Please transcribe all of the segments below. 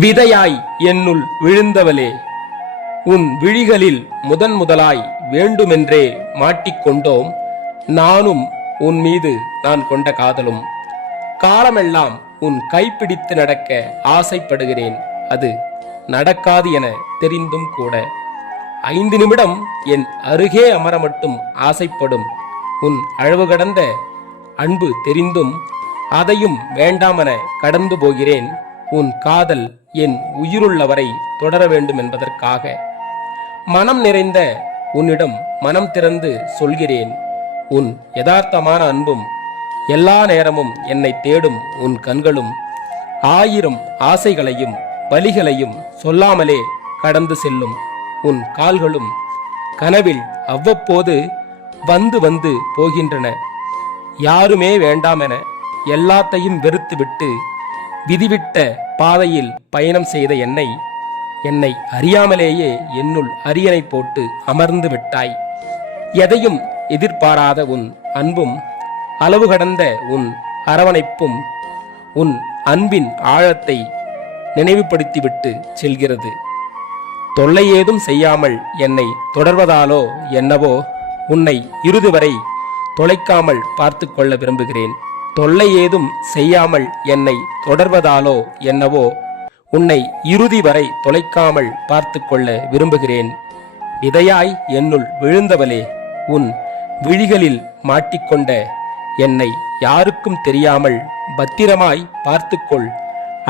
விதையாய் என்னுள் விழுந்தவளே உன் விழிகளில் முதன் முதலாய் வேண்டுமென்றே மாட்டிக்கொண்டோம் நானும் உன் மீது நான் கொண்ட காதலும். காலமெல்லாம் உன் கைப்பிடித்து நடக்க ஆசைப்படுகிறேன். அது நடக்காது என தெரிந்தும் கூட. ஐந்து நிமிடம் என் அருகே அமர மட்டும் ஆசைப்படும். உன் அளவு கடந்த அன்பு தெரிந்தும் அதையும் வேண்டாமென கடந்து போகிறேன். உன் காதல் என் உயிருள்ளவரை தொடர வேண்டும் என்பதற்காக. மனம் நிறைந்த உன்னிடம் மனம் திறந்து சொல்கிறேன். உன் யதார்த்தமான அன்பும் எல்லா நேரமும் என்னை தேடும் உன் கண்களும். ஆயிரம் ஆசைகளையும் வலிகளையும் சொல்லாமலே கடந்து செல்லும் உன் கால்களும் கனவில் அவ்வப்போது வந்து வந்து போகின்றன. யாருமே வேண்டாமென எல்லாத்தையும் வெறுத்துவிட்டு விதிவிட்ட பாதையில் பயணம் செய்த என்னை என்னை அறியாமலேயே என்னுள் அரியணை போட்டு அமர்ந்து விட்டாய். எதையும் எதிர்பாராத உன் அன்பும் அளவு கடந்த உன் அரவணைப்பும் உன் அன்பின் ஆழத்தை நினைவுபடுத்திவிட்டு செல்கிறது. தொல்லை ஏதும் செய்யாமல் என்னை தொடர்வதாலோ என்னவோ உன்னை இறுதி வரை தொலைக்காமல் பார்த்து கொள்ள விரும்புகிறேன். தொல்லை ஏதும் செய்யாமல் என்னை தொடர்வதாலோ என்னவோ உன்னை இறுதி வரை தொலைக்காமல் பார்த்து கொள்ள விரும்புகிறேன். விதையாய் என்னுள் விழுந்தவளே உன் விழிகளில் மாட்டிக்கொண்ட என்னை யாருக்கும் தெரியாமல் பத்திரமாய் பார்த்துக்கொள்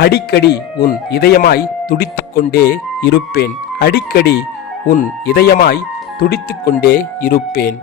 அடிக்கடி உன் இதயமாய் துடித்துக்கொண்டே இருப்பேன். அடிக்கடி உன் இதயமாய் துடித்துக்கொண்டே இருப்பேன்.